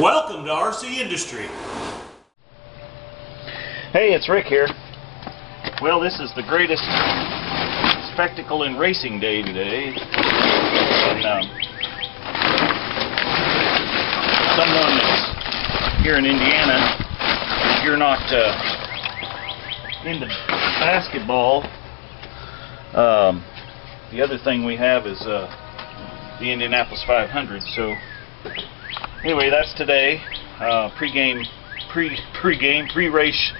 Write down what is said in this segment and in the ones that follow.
Welcome to RC Industry. Hey, it's Rick here. Well, this is the greatest spectacle in racing day today. And someone that's here in Indiana, if you're not into basketball, the other thing we have is the Indianapolis 500. So anyway, that's today. Pre-race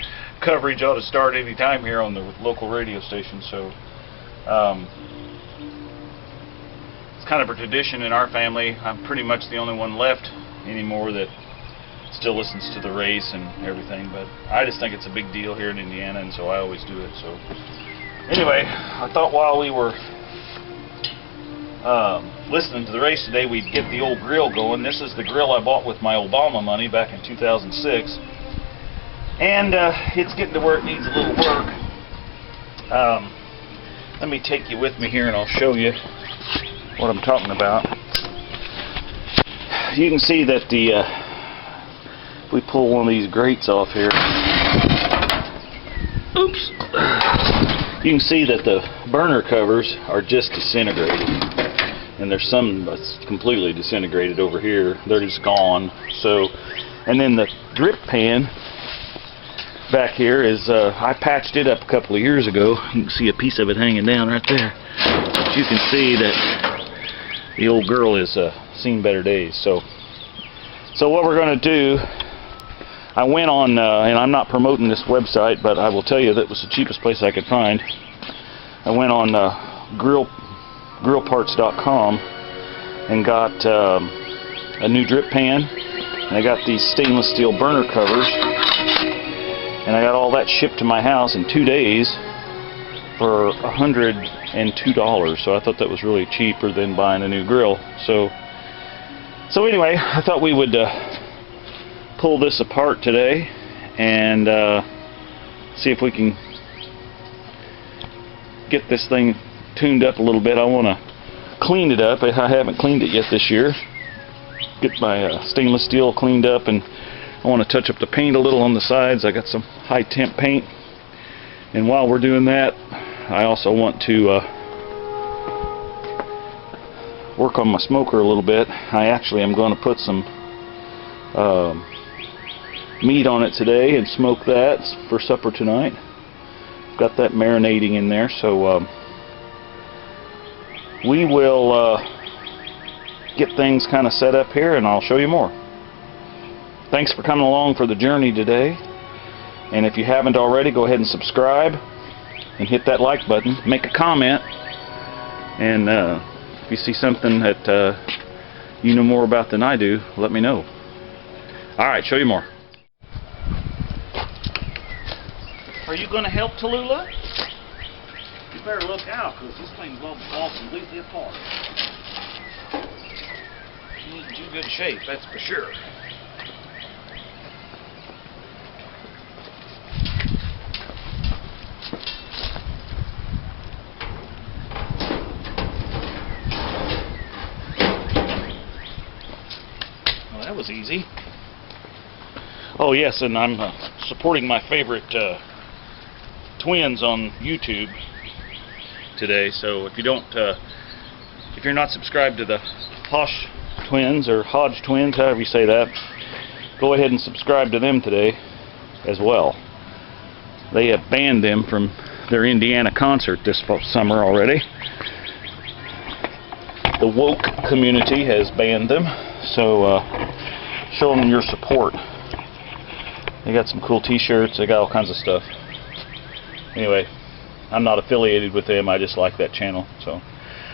coverage ought to start any time here on the local radio station. So it's kind of a tradition in our family. I'm pretty much the only one left anymore that still listens to the race and everything, but I just think it's a big deal here in Indiana, and so I always do it. So anyway, I thought while we were listening to the race today, we'd get the old grill going. This is the grill I bought with my Obama money back in 2006, and it's getting to where it needs a little work. Let me take you with me here and I'll show you what I'm talking about. You can see that if we pull one of these grates off here, oops, you can see that the burner covers are just disintegrated, and there's some that's completely disintegrated over here. They're just gone. So, and then the drip pan back here is I patched it up a couple of years ago. You can see a piece of it hanging down right there. But you can see that the old girl has seen better days. So what we're going to do, I went on, and I'm not promoting this website, but I will tell you that was the cheapest place I could find. I went on grillparts.com and got a new drip pan, and I got these stainless steel burner covers, and I got all that shipped to my house in 2 days for $102. So I thought that was really cheaper than buying a new grill. So anyway, I thought we would pull this apart today and see if we can get this thing tuned up a little bit. I want to clean it up. I haven't cleaned it yet this year. Get my stainless steel cleaned up, and I want to touch up the paint a little on the sides. I got some high temp paint, and while we're doing that, I also want to work on my smoker a little bit. I actually am going to put some meat on it today and smoke that for supper tonight. Got that marinating in there, so we will get things kind of set up here, and I'll show you more. Thanks for coming along for the journey today, and if you haven't already, go ahead and subscribe and hit that like button. Make a comment, and if you see something that you know more about than I do, let me know. Alright, show you more. Are you going to help Tallulah? You better look out, because this thing will fall completely apart. He's in good shape, that's for sure. Well, that was easy. Oh yes, and I'm supporting my favorite twins on YouTube today. So if you don't, if you're not subscribed to the Hosh twins or Hodge twins, however you say that, go ahead and subscribe to them today as well. They have banned them from their Indiana concert this summer already. The woke community has banned them, so show them your support. They got some cool t-shirts, they got all kinds of stuff. Anyway, I'm not affiliated with them, I just like that channel. So,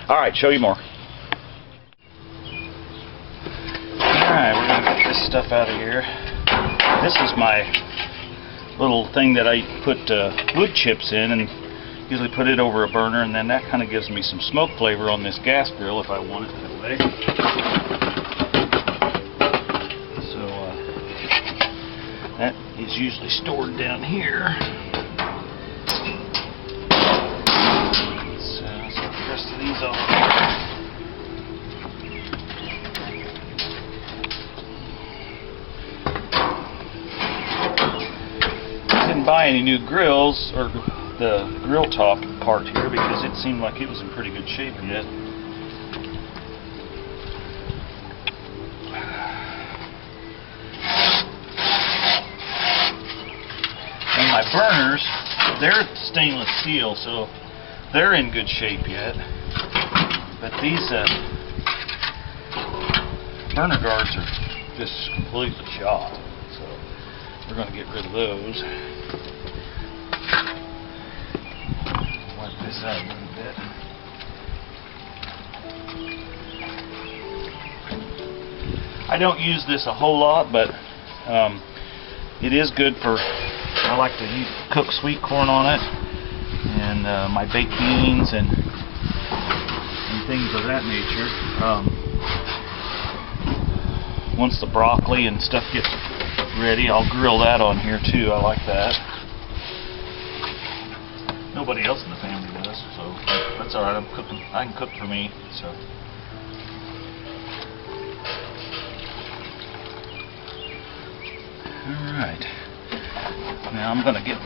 alright, show you more. Alright, we're going to get this stuff out of here. This is my little thing that I put wood chips in, and usually put it over a burner, and then that kind of gives me some smoke flavor on this gas grill if I want it that way. So, that is usually stored down here. These off. buy any new grills or the grill top part here because it seemed like it was in pretty good shape yet. And my burners, they're stainless steel, so they're in good shape yet. But these burner guards are just completely shot, so we're going to get rid of those. Wipe this out a little bit. I don't use this a whole lot, but it is good for, I like to cook sweet corn on it, and my baked beans and things of that nature. Once the broccoli and stuff gets ready, I'll grill that on here too. I like that. Nobody else in the family does, so that's alright. I'm cooking. I can cook for me. So. Alright. Now I'm gonna get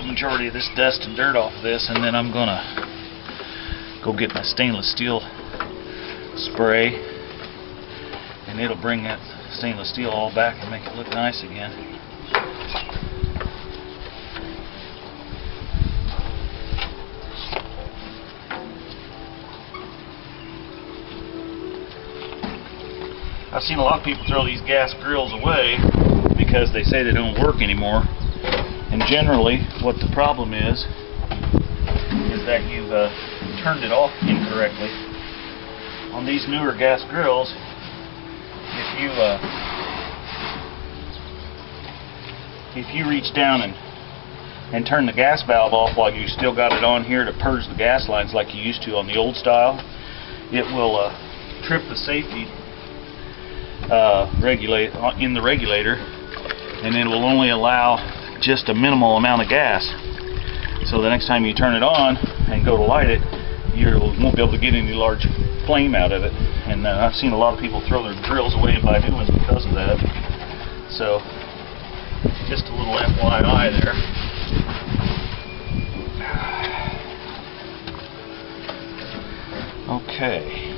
the majority of this dust and dirt off this, and then I'm gonna go get my stainless steel spray, and it'll bring that stainless steel all back and make it look nice again. I've seen a lot of people throw these gas grills away because they say they don't work anymore, and generally what the problem is that you've turned it off incorrectly. On these newer gas grills, if you reach down and turn the gas valve off while you still got it on here to purge the gas lines like you used to on the old style, it will trip the safety in the regulator, and it will only allow just a minimal amount of gas. So the next time you turn it on and go to light it, you won't be able to get any large flame out of it. And I've seen a lot of people throw their grills away and buy new ones because of that. So just a little FYI there. Okay.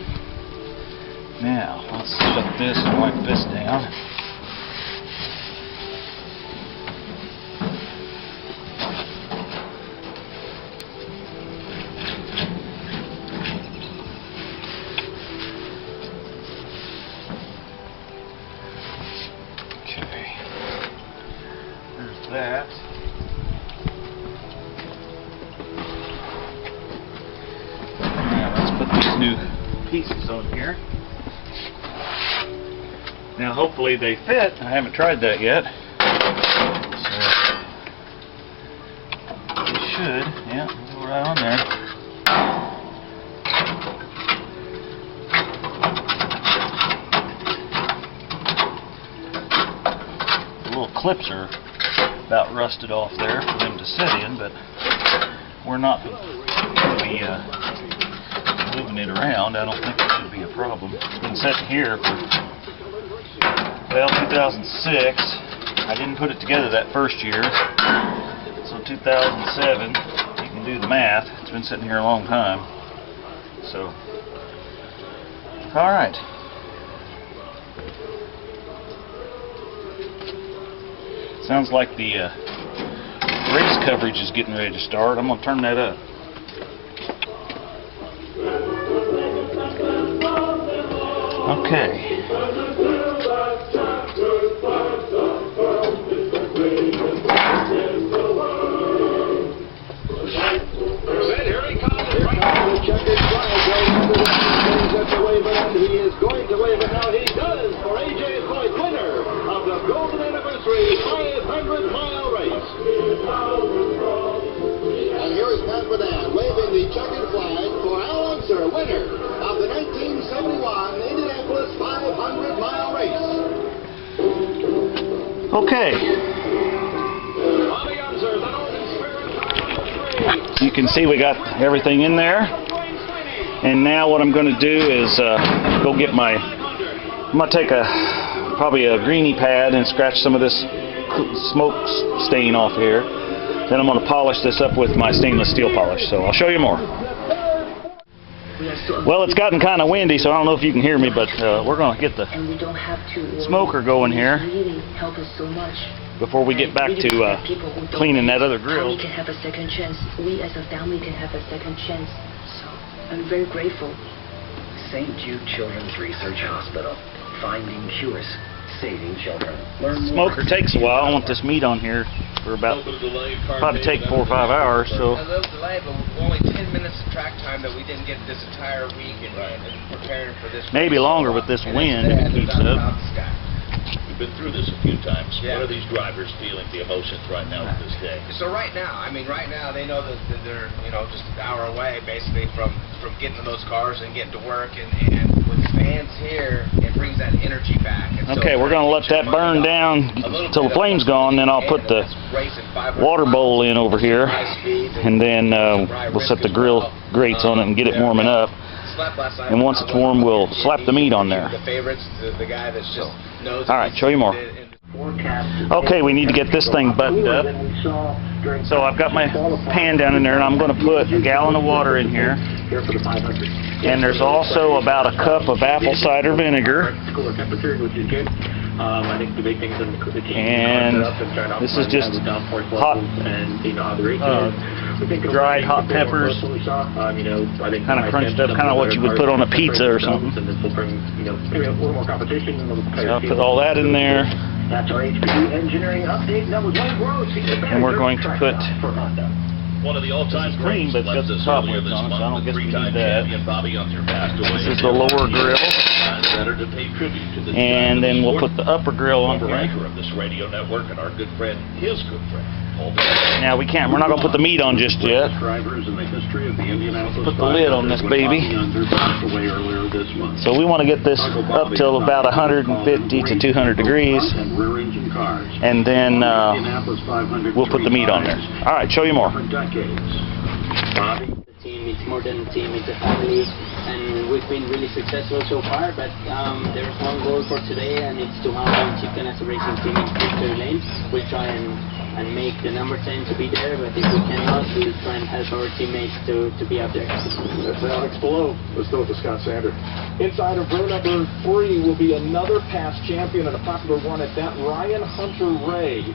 Now let's shut this and wipe this down. That. Now let's put these new pieces on here. Now hopefully they fit. I haven't tried that yet. So they should. Yeah, go right on there. The little clips are about rusted off there for them to set in, but we're not going to be moving it around. I don't think it should be a problem. It's been sitting here for, well, 2006. I didn't put it together that first year, so 2007, you can do the math. It's been sitting here a long time. So, alright. Sounds like the race coverage is getting ready to start. I'm going to turn that up. Okay. He is going to wave it now. He does for A.J. Foyt, winner of the Golden Anniversary 500-mile race. And here is Pat Badan waving the checkered flag for Al Unser, winner of the 1971 Indianapolis 500-mile race. Okay. Bobby Unser, the Northern Spirit, car number 3. You can see we got everything in there. And now what I'm going to do is go get I'm going to take probably a greenie pad and scratch some of this smoke stain off here. Then I'm going to polish this up with my stainless steel polish. So I'll show you more. Well, it's gotten kind of windy, so I don't know if you can hear me, but we're going to get the smoker going here before we get back to cleaning that other grill. We can have a second chance. We as a family can have a second chance. So I'm very grateful. St. Jude Children's Research Hospital. Finding cures. Saving children. Smoker takes a while. I want this meat on here for about, probably take 4 or 5 hours. So A little delay, but only 10 minutes of track time that we didn't get this entire week and preparing for this. maybe longer with this wind if it keeps up. We've been through this a few times. Yeah. What are these drivers feeling, the emotions right now at this day? So right now, right now they know that they're, just an hour away basically from getting in those cars and getting to work, and with fans here, it brings that energy back. And so Okay, we're going to let that burn down till the flame's gone, then I'll put the water bowl in over here, and then we'll set the grill grates on it and get it warming up. And once it's warm, we'll slap the meat on there. All right, show you more. Okay, we need to get this thing buttoned up. So I've got my pan down in there, and I'm going to put a gallon of water in here. And there's also about a cup of apple cider vinegar. And this is just hot, dried hot peppers, kind of crunched up, kind of what you would put on a pizza or something. So I'll put all that in there. And we're going to put, One of the all-time clean, but greats just the left us top earlier ones this on it, so I month. don't The guess we three-time need that. champion Bobby Unser passed away. This is the lower grill. Better to pay tribute to the And giant of then we'll sport, put the upper grill under the it. anchor of this radio network, and our good friend, his good friend, Paul. Now we're not going to put the meat on just yet. Put the lid on this baby. So we want to get this up till about 150 to 200 degrees, and then we'll put the meat on there. All right, show you more. It's more than a team, it's a family, and we've been really successful so far, but there's one goal for today, and it's to have Chicken as a racing team in victory lane. We'll try and make the number 10 to be there, but if we cannot, we'll try and help our teammates to be out there. That's Alex Below. Let's go with the Scott Sander. Inside of row number 3 will be another past champion and a popular one at that, Ryan Hunter Ray.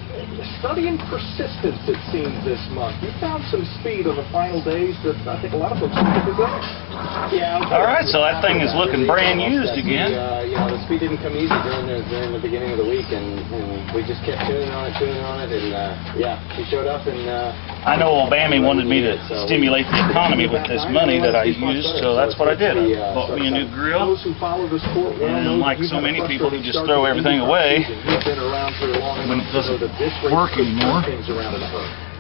Studying persistence, it seems, this month. You found some speed on the final days that I think a lot of folks don't possess. Yeah. All right, so that thing is looking brand used again. The speed didn't come easy during the beginning of the week, and we just kept tuning on it, and she showed up, and I know old Bammy wanted me to stimulate the economy with this money that I used, so that's what I did. I bought me a new grill, and like so many people who just throw everything away when it doesn't work anymore,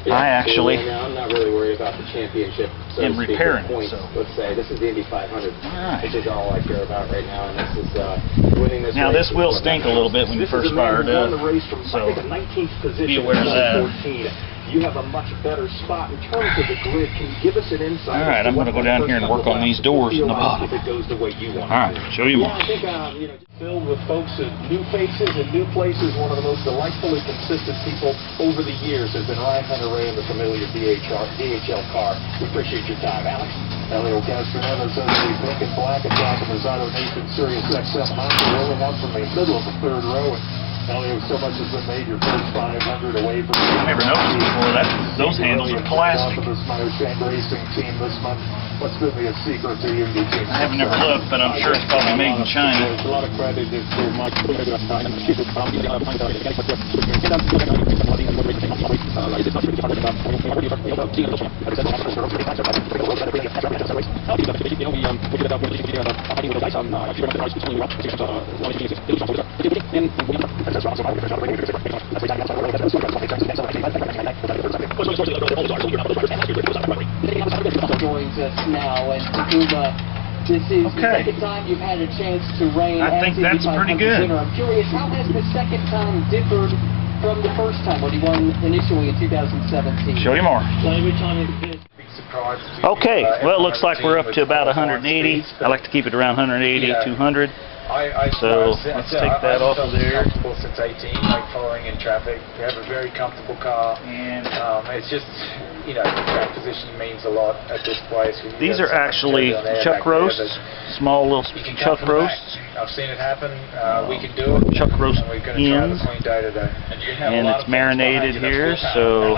I actually I'm not really worried about the championship. am repairing it. So let's say this is the Indy 500, which is all I care about right now, and this is winning this. now this will stink a little bit when you first fire it up, so be aware of that. You have a much better spot in terms of the grid. Can you give us an insight? All right, I'm going to go down here and work on these doors in the bottom. If it goes the way you want. All right, show you more. I think filled with folks and new faces and new places. One of the most delightfully consistent people over the years has been Ryan Hunter Ray in the familiar DHL car. We appreciate your time, Alex. Elio Castronova, Sunday, Pink and Black, and John Mazzano, Nathan, Sirius XM, Monster, rolling one from the middle of the third row. Elio, so much has been made. Your first 500 away from I never noticed before that those handles are plastic. the Smyers Bank Racing team this month. What's been the secret to the Indy team? I haven't never looked, but I'm sure it's probably made in China. There's a lot of credit to Mike. Joins us now, and Takuma, this is the second time you've had a chance to reign. I think that's pretty good. I'm curious, how has the second time differed from the first time when you won initially in 2017? Show you more. Every time Okay, well, it looks like we're up to about 180. I like to keep it around 180, 200. So let's take that off of there. I've been comfortable since 18, like following in traffic. We have a very comfortable car. And It's just, you know, track position means a lot at this place. these are actually chuck roasts, small little chuck roasts. I've seen it happen. We can do it. Chuck roast and we're going to try ends. the clean day today. And it's marinated here, so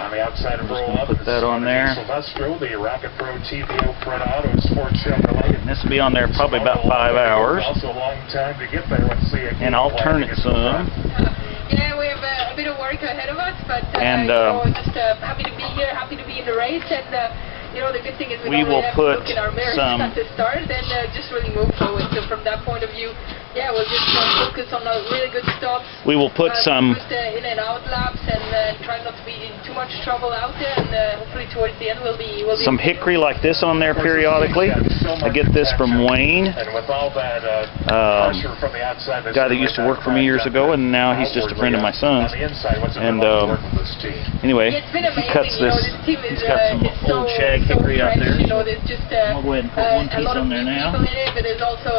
On the outside of I'm just roll gonna up, put that on there. Sylvester, the Rocket Pro TVO Front Auto Sports Chevrolet. and this will be on there probably about 5 hours. Also a long time to get there. Let's see. And I'll turn it some. Yeah, we have a bit of work ahead of us, but And, you know, just happy to be here, happy to be in the race, and you know, the good thing is we don't will really have put to look in our mirrors some- at the start, and just really move forward. So from that point of view, yeah, we'll just focus on the really good stops. We will put some good, in and out laps, and try not to be in too much trouble out there, and hopefully towards the end we'll be some hickory like this on there periodically. I get this from Wayne, And with all that pressure from the outside, guy that used to work for me years ago, and now he's just a friend of my son's. On the inside, what's it And, been like to work with this team? Anyway, Yeah, it's been he amazing. cuts You know, this. this team is, He's got some it's so, old shag so hickory out fresh. there. You know, there's just I'll go ahead and put one a piece lot of on there new now. people in it, but there's also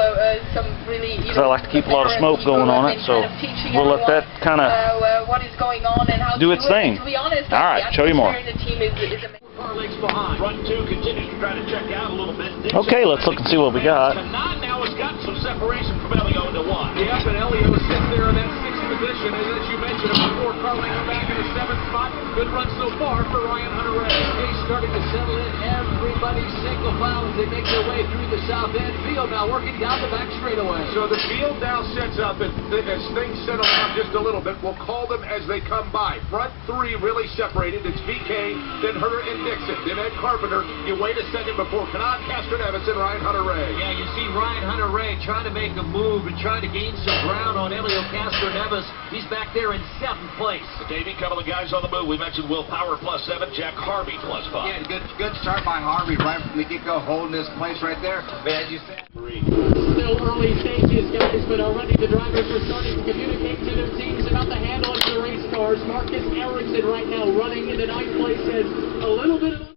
some really, you Because I know, like to keep a lot of veteran smoke going people on who have it, been so kind of teaching we'll let that everyone, kind of what is going on and how do to its do it. thing. To be honest, All right, the show you more. atmosphere in the team is amazing. Car legs behind. Front two continues to try to check out a little bit. Okay, let's look and see what we got. Kanaan now has got some separation from Elio into one. Yep, and Elio sits there in that sixth position, and as you mentioned, before Carling's back in the seventh spot. Good run so far for Ryan Hunter-Reay. He's starting to settle in. Everybody's single file as they make their way through the south end. Field now working down the back straightaway. So the field now sets up, and as things settle down just a little bit, we'll call them as they come by. Front three really separated. It's VK, then Hunter and Dixon, then Ed Carpenter. You wait a second before Kanaan Castroneves and Ryan Hunter-Reay. Yeah, you see Ryan Hunter-Reay trying to make a move and trying to gain some ground on Elio Castroneves. He's back there in seventh place. Davey, couple of guys on the move. We mentioned Will Power +7, Jack Harvey +5. Yeah, good start by Harvey right from the get-go, holding this place right there. But as you said, Still early stages, guys, but already the drivers are starting to communicate to their teams about the handling of the race cars. Marcus Erickson right now running into ninth place has a little bit of...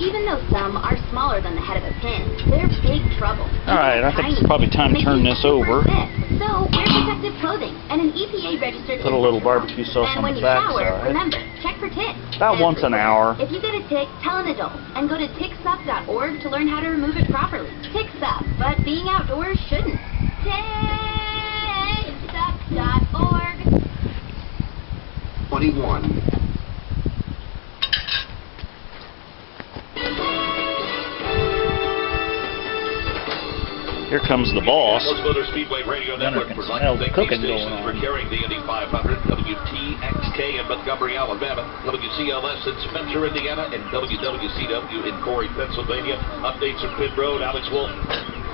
Even though some are smaller than the head of a pin, they're big trouble. All right, I think it's probably time to turn this over. So wear protective clothing and an EPA registered. Put a little barbecue sauce and on when the you back shower, side. remember, check for ticks. About once an hour. If you get a tick, tell an adult and go to ticksup.org to learn how to remove it properly. Ticks up, but being outdoors shouldn't. Ticksup.org. 21. Here comes the boss. Dallas Motor Speedway Radio Gunner Network can would smell like to the thank cooking these going stations for on. carrying the Indy 500, WTXK in Montgomery, Alabama, WCLS in Spencer, Indiana, and WWCW in Corey, Pennsylvania. Updates from Pit Road, Alex Wolf.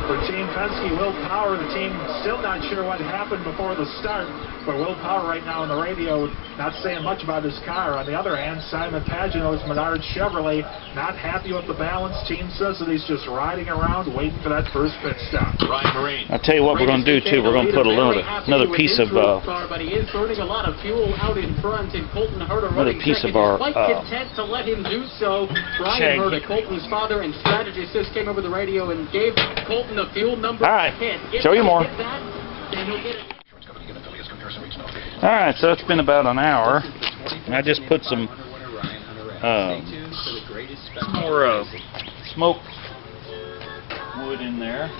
For Team Penske, Will Power, the team still not sure what happened before the start, but Will Power right now on the radio not saying much about his car. On the other hand, Simon Pagenaud's Menard Chevrolet not happy with the balance. Team says that he's just riding around waiting for that first pit stop. Ryan Marine. I'll tell you what we're going to do too. We're going to put another piece of but he is burning a lot of fuel out in front, and Colton Herta another running piece second. of our He's quite content to let him do so. Brian Herta, Colton's father and strategy assist, came over the radio and gave Colton the fuel number. All right, hit. show you more. That, then he'll get it. All right, so it's been about an hour. And I just put some more smoke wood in there.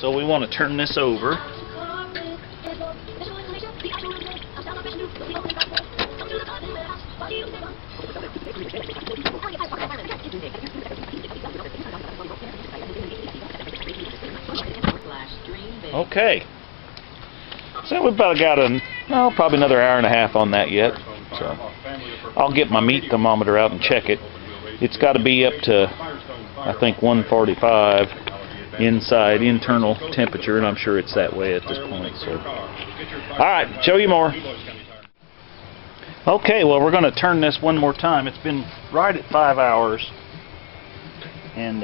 So we want to turn this over. Okay. So we've about got probably another hour and a half on that yet. So I'll get my meat thermometer out and check it. It's got to be up to, I think, 145 inside internal temperature, and I'm sure it's that way at this point. So, all right, show you more. Okay, well, we're going to turn this one more time. It's been right at 5 hours, and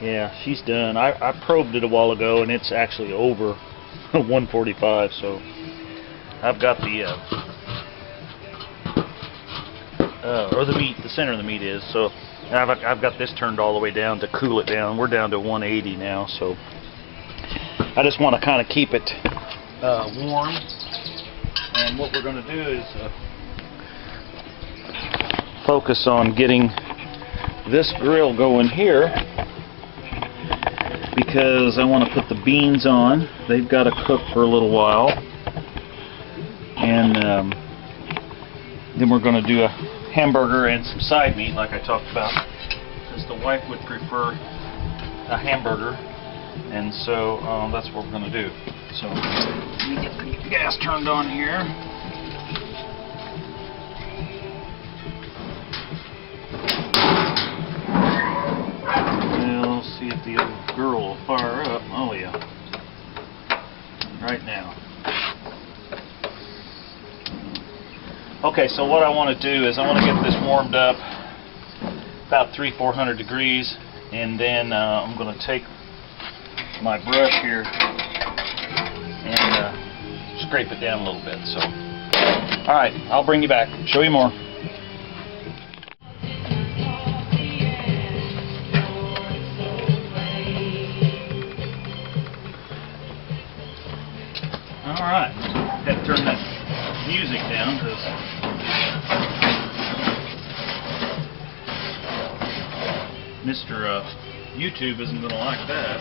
yeah, she's done. I probed it a while ago, and it's actually over 145. So I've got the or the meat, the center of the meat is. So I've got this turned all the way down to cool it down. We're down to 180 now, so I just want to kind of keep it warm. And what we're going to do is focus on getting this grill going here, because I want to put the beans on. They've got to cook for a little while, and then we're going to do a hamburger and some side meat like I talked about, because the wife would prefer a hamburger, and so that's what we're going to do. So let me get the gas turned on here. We'll see if the old girl will fire up. Oh yeah, right now. Okay, so what I want to do is I want to get this warmed up about 300-400 degrees, and then I'm going to take my brush here and scrape it down a little bit. So, all right, I'll bring you back, show you more. All right, had to turn that music down because Mr. YouTube isn't going to like that.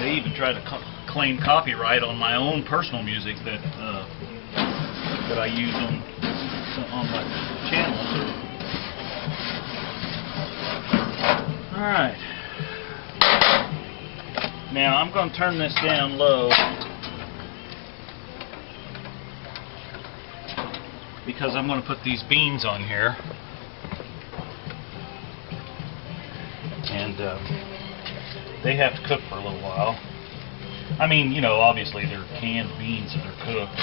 They even tried to claim copyright on my own personal music that I use on my channel. All right. Now I'm going to turn this down low because I'm going to put these beans on here, and they have to cook for a little while. I mean, you know, obviously they're canned beans and they're cooked.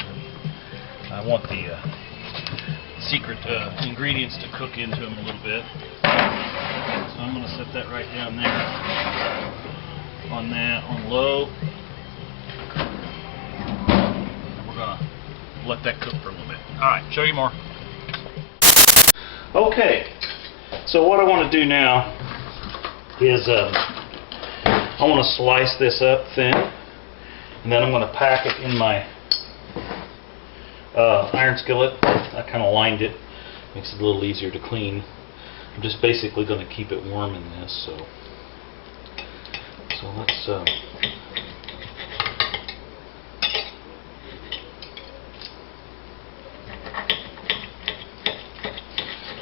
I want the secret ingredients to cook into them a little bit. So I'm going to set that right down there. On that, on low. And we're going to let that cook for a little bit. Alright, show you more. Okay, so what I want to do now is I want to slice this up thin, and then I'm going to pack it in my iron skillet. I kind of lined it, makes it a little easier to clean. I'm just basically going to keep it warm in this, so let's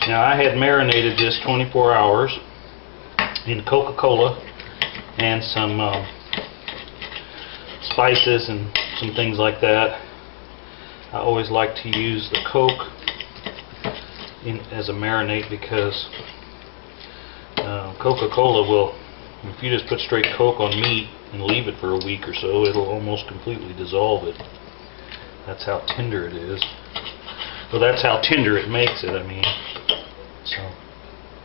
now I had marinated this 24 hours in Coca-Cola and some spices and some things like that. I always like to use the Coke as a marinade because Coca-Cola will, if you just put straight Coke on meat and leave it for a week or so, it'll almost completely dissolve it. That's how tender it is. Well, that's how tender it makes it, I mean. So,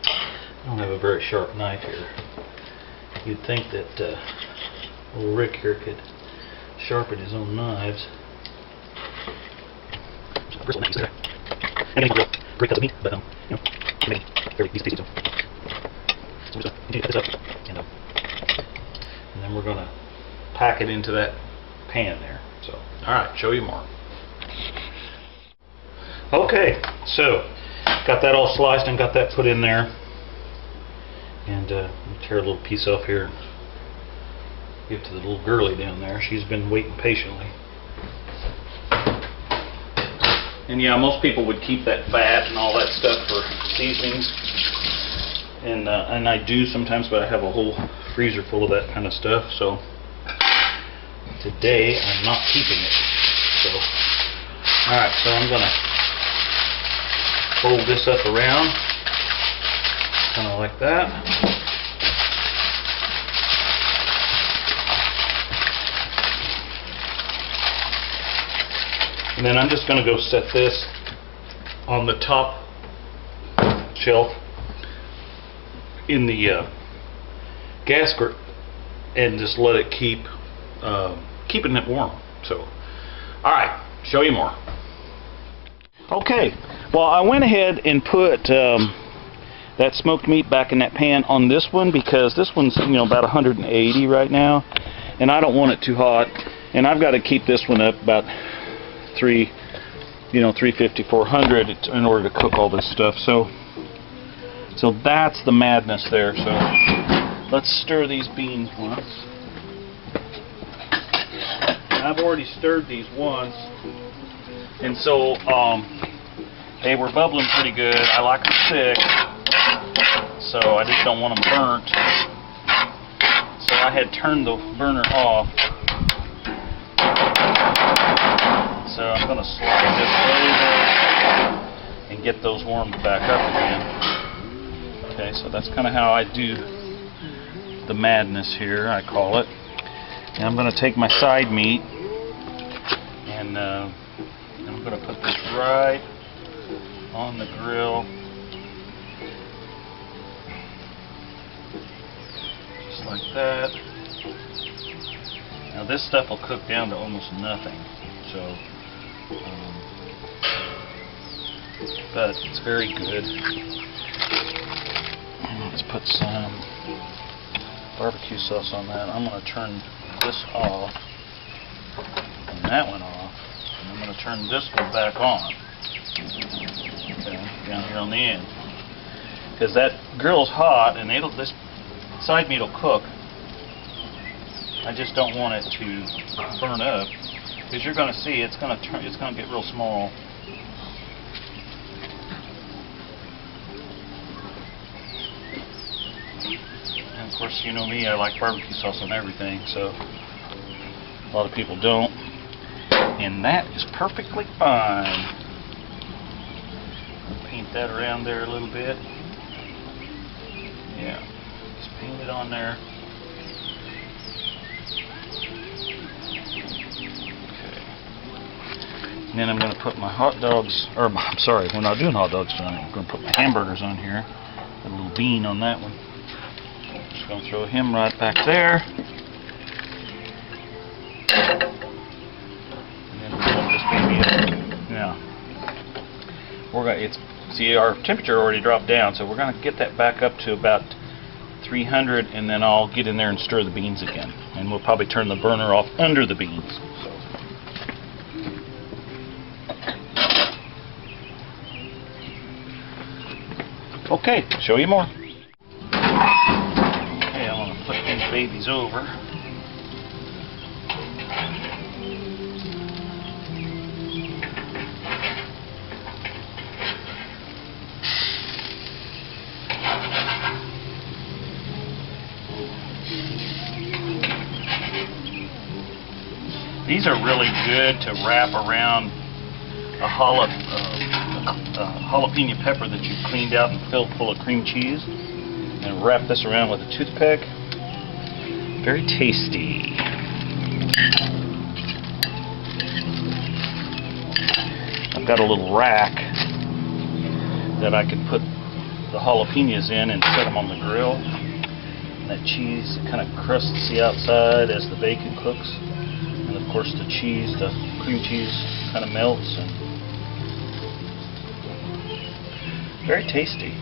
I don't have a very sharp knife here. You'd think that old Rick here could sharpen his own knives. Bristle knives there. And I make great cuts of meat, but you know, I make very these pieces. So we're just going to continue to cut this up, and then we're going to pack it into that pan there. So, all right, show you more. Okay, so got that all sliced and got that put in there, and tear a little piece off here. Give it to the little girlie down there. She's been waiting patiently. And yeah, most people would keep that fat and all that stuff for seasonings, and I do sometimes, but I have a whole freezer full of that kind of stuff. So today I'm not keeping it. So, all right, so I'm gonna fold this up around, kind of like that. And then I'm just going to go set this on the top shelf in the gasket and just let it keeping it warm. So, all right, show you more. Okay, well, I went ahead and put that smoked meat back in that pan on this one because this one's, you know, about 180 right now, and I don't want it too hot. And I've got to keep this one up about 350, 400 in order to cook all this stuff. So that's the madness there. So let's stir these beans once. I've already stirred these once, and so they were bubbling pretty good. I like them thick, so I just don't want them burnt. So I had turned the burner off. So I'm going to slide this over and get those warmed back up again. Okay, so that's kind of how I do the madness here, I call it. And I'm going to take my side meat and I'm going to put this right on the grill. Just like that. Now this stuff will cook down to almost nothing. So, but it's very good. Let's put some barbecue sauce on that. I'm going to turn this off and that one off, and I'm going to turn this one back on. Okay, down here on the end, because that grill's hot and this side meat will cook. I just don't want it to burn up, because you're going to see it's going to get real small. And of course, you know me, I like barbecue sauce on everything, so a lot of people don't, and that is perfectly fine. I'll paint that around there a little bit. Yeah, just paint it on there. And then I'm going to put my hot dogs, or I'm sorry, we're not doing hot dogs tonight. I'm going to put my hamburgers on here. Got a little bean on that one. Just going to throw him right back there. And then we're going to this baby up. Yeah. We're going to, see, our temperature already dropped down, so we're going to get that back up to about 300, and then I'll get in there and stir the beans again. And we'll probably turn the burner off under the beans. Okay, show you more. Okay, I'm going to flip these babies over. These are really good to wrap around a jalapeno pepper that you've cleaned out and filled full of cream cheese, and wrap this around with a toothpick. Very tasty. I've got a little rack that I can put the jalapenos in and set them on the grill. And that cheese kind of crusts the outside as the bacon cooks, and of course the cheese, the cream cheese, kind of melts. And very tasty.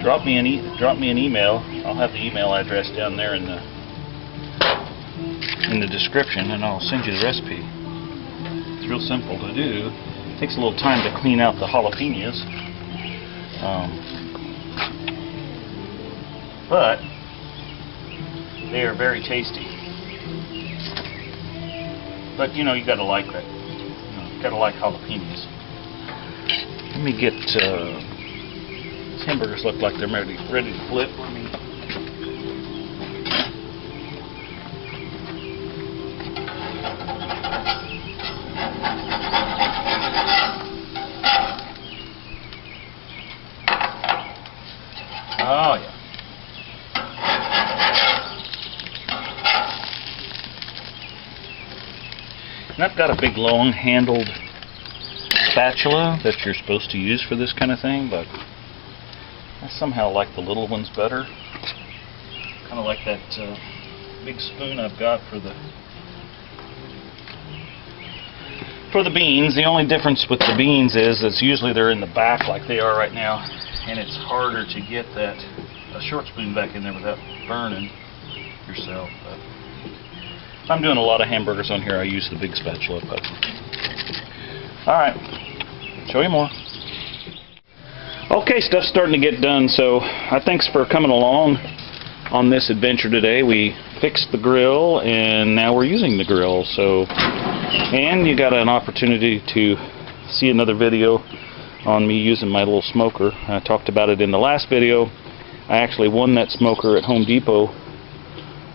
Drop me an email. I'll have the email address down there in the description, and I'll send you the recipe. It's real simple to do. It takes a little time to clean out the jalapenos, but they are very tasty. But you know, you got to like that. Gotta like jalapenos. Let me get these hamburgers look like they're ready to flip. Let me. Oh yeah. And I've got a big long-handled spatula that you're supposed to use for this kind of thing, but I somehow like the little ones better. Kind of like that big spoon I've got for the for the beans. The only difference with the beans is usually they're in the back like they are right now, and it's harder to get that a short spoon back in there without burning yourself. But if I'm doing a lot of hamburgers on here, I use the big spatula. But alright, show you more. Okay, stuff's starting to get done, so thanks for coming along on this adventure today. We fixed the grill and now we're using the grill. So, and you got an opportunity to see another video on me using my little smoker. I talked about it in the last video. I actually won that smoker at Home Depot,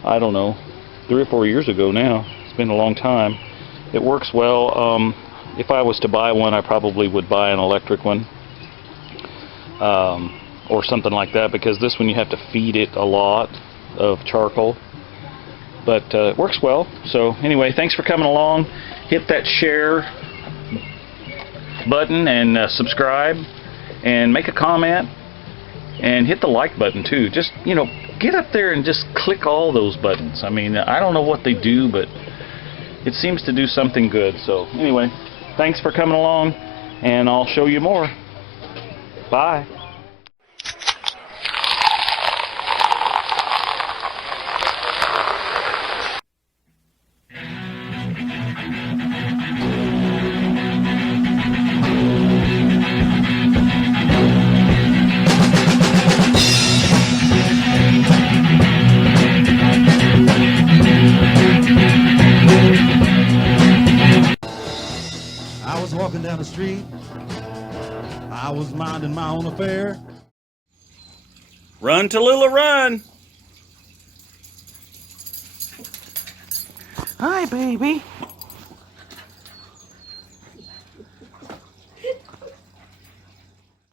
I don't know, 3 or 4 years ago now. It's been a long time. It works well. If I was to buy one, I probably would buy an electric one. Or something like that, because this one you have to feed it a lot of charcoal, but it works well. So anyway, thanks for coming along. Hit that share button and subscribe and make a comment and hit the like button too. Just, you know, get up there and just click all those buttons. I mean, I don't know what they do, but it seems to do something good. So anyway, thanks for coming along, and I'll show you more. Bye. I was walking down the street, I was minding my own affair. Run, Tallulah, run! Hi, baby.